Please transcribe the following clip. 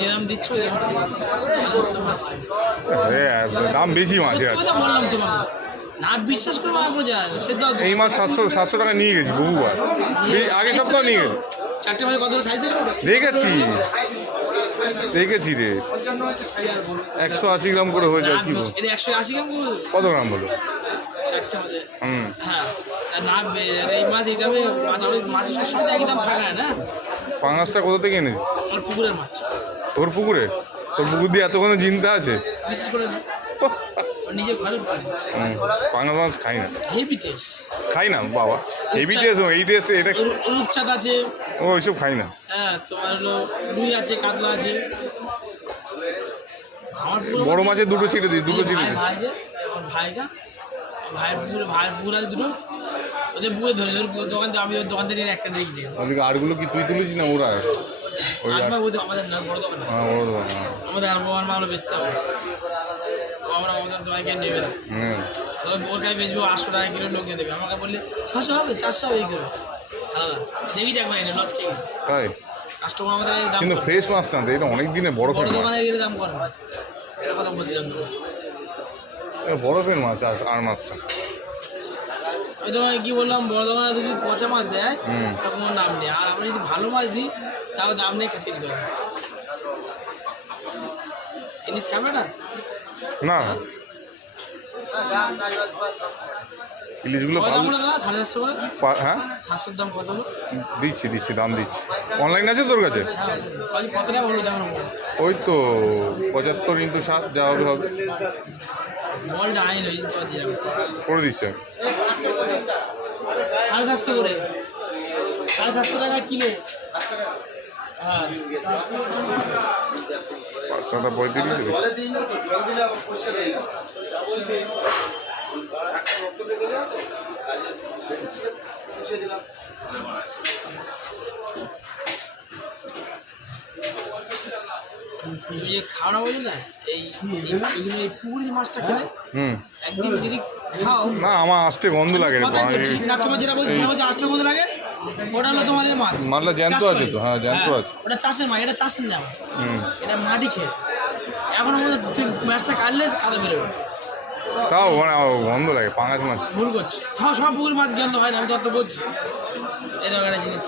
যেরকম দিচ্ছ দাম বেশি মাছের আছে। বললাম তোমাকে না বিশ্বাস করে মারবো যা সে তো এই মাছ 700 টাকা নিয়ে গেছি বহুবার, আগে সপ্তাহ নিয়ে গেছি। 4টে মাছ কত সাইজ দেখেছি রে 180 গ্রাম করে হয়ে যায়। কি 180 গ্রাম কত গ্রাম বলো? 4টে মাছে। হ্যাঁ না এই মাছ এই দামে মাছের সবসময় একই দাম থাকে না। পাঙাশটা কোথা থেকে এনেছিস? আমার পুকুরের মাছ। তোর পুকুরে? তোর পুকুর দিয়ে এতক্ষণ চিন্তা আছে? বিশেষ করে নিজে ঘরে পাঙাশ মাছ খাই না, হেভি টেস্ট খাই না বাবা। হেভি টেস্ট এই টেস্ট এটা রূপচাঁদ আছে, ও ওইসব খাই না। হ্যাঁ তোমার হলো রুই আছে, কাতলা আছে। আমার বড় মাছের দুটো ছিটে দিই, দুটো ছিটে দিই। আমার ভাইটা ভাইয়ের পুকুর আছে দুটো, ওদের পুকুরে ধরে দোকান আমি ওর দোকান থেকে একটা দেখছি। ওদিকে আরগুলো কি তুই তুলেছিস না ওরা? আমাদের না বড় দোকান, আমাদের আর মামলা বেচতে হবে। আমরা আমাদের দোকানকে নেবে না, ওর কাছে বেচবো 800 টাকা কিলো, লোকে দেবে। আমাকে বললে 600 হবে, 400 হবে, এই করে আলাদা দেখি দেখবো এনে লস খেয়ে। তাই কাস্টমার আমাদের দাম কিন্তু ফ্রেশ মাছ না, এটা অনেক দিনে বড় দোকানে গেলে দাম করে এটা কথা বলতে জানতো। বরফের মাছ আর মাছটা ওই তোমাকে কি বললাম, বড় দোকানে যদি পচা মাছ দেয় তার কোনো নাম নেই, আর আমরা যদি ভালো মাছ দিই তাহলে দাম নেই, খেতে করে জিনিস খাবে না। না ইলিশগুলো ভালো। 750 করে। হ্যাঁ 700 দাম কত? দিচ্ছি দাম দিচ্ছি। অনলাইন আছে তোর কাছে? কত টাকা হলো দাম? ওই তো 75 × 7 যা হবে হবে বলটা আইন করে দিচ্ছে। 750 করে, 750 টাকা কিলো। হ্যাঁ 500টা 35। তুমি যে খাওয়া বলি না, এই পুকুরের মাছটা খেলে একদিন যদি খাও না আমার আসতে গন্ধ লাগে না, তোমার যেটা বলছি আসতে গন্ধ লাগে, ওটা হলো তোমাদের মাছ। মাছটা জ্যান্ত আছে তো? হ্যাঁ জ্যান্ত আছে। ওটা চাষের মাছ, এটা চাষের না, এটা মাটি খেয়েছে। এখন আমাদের মাছটা কাটলে কাদা বেরোবে, তাও গন্ধ লাগে। পাঙাশ মাছ ভুল করছে। সব পুকুরের মাছ গন্ধ হয় না, আমি তো বলছি এই ধরনের জিনিস।